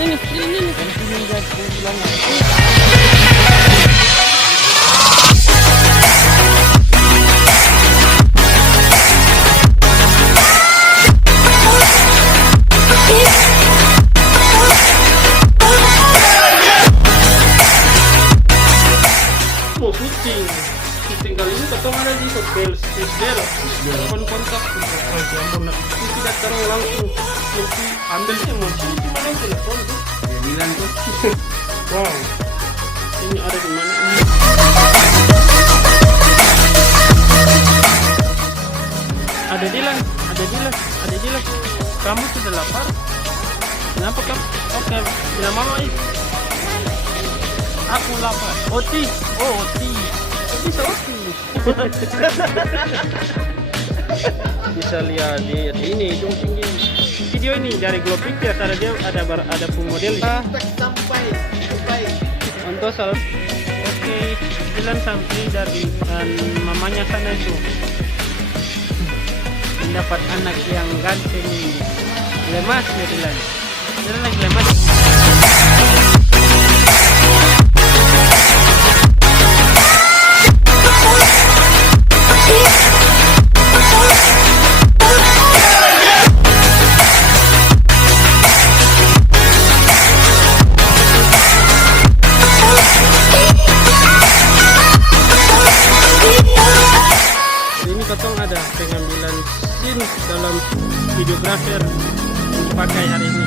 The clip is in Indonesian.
ini guys, aku bilang. Mau syuting kali ini ketemu ada di hotel Cisbel. Telepon kontak untuk tidak terlalu langsung nanti ambil sih mau di mana telepon tuh? Bilang tuh. Wow, ini ada di mana ini? Ada Dilan. Kamu sudah lapar? Kenapa kamu? Oke, bilang mama ini. Aku lapar. Oti. Oh, Oti. Bisa Oti. Bisa lihat ini hidung tinggi. Video ini dari Glow Pictures ada pemodel. Sampai. Untuk oke, Dilan sampai dari mamanya sana itu mendapat anak yang ganteng, lemas ya Dilan lagi lemas. Potong ada pengambilan scene dalam videografer yang dipakai hari ini.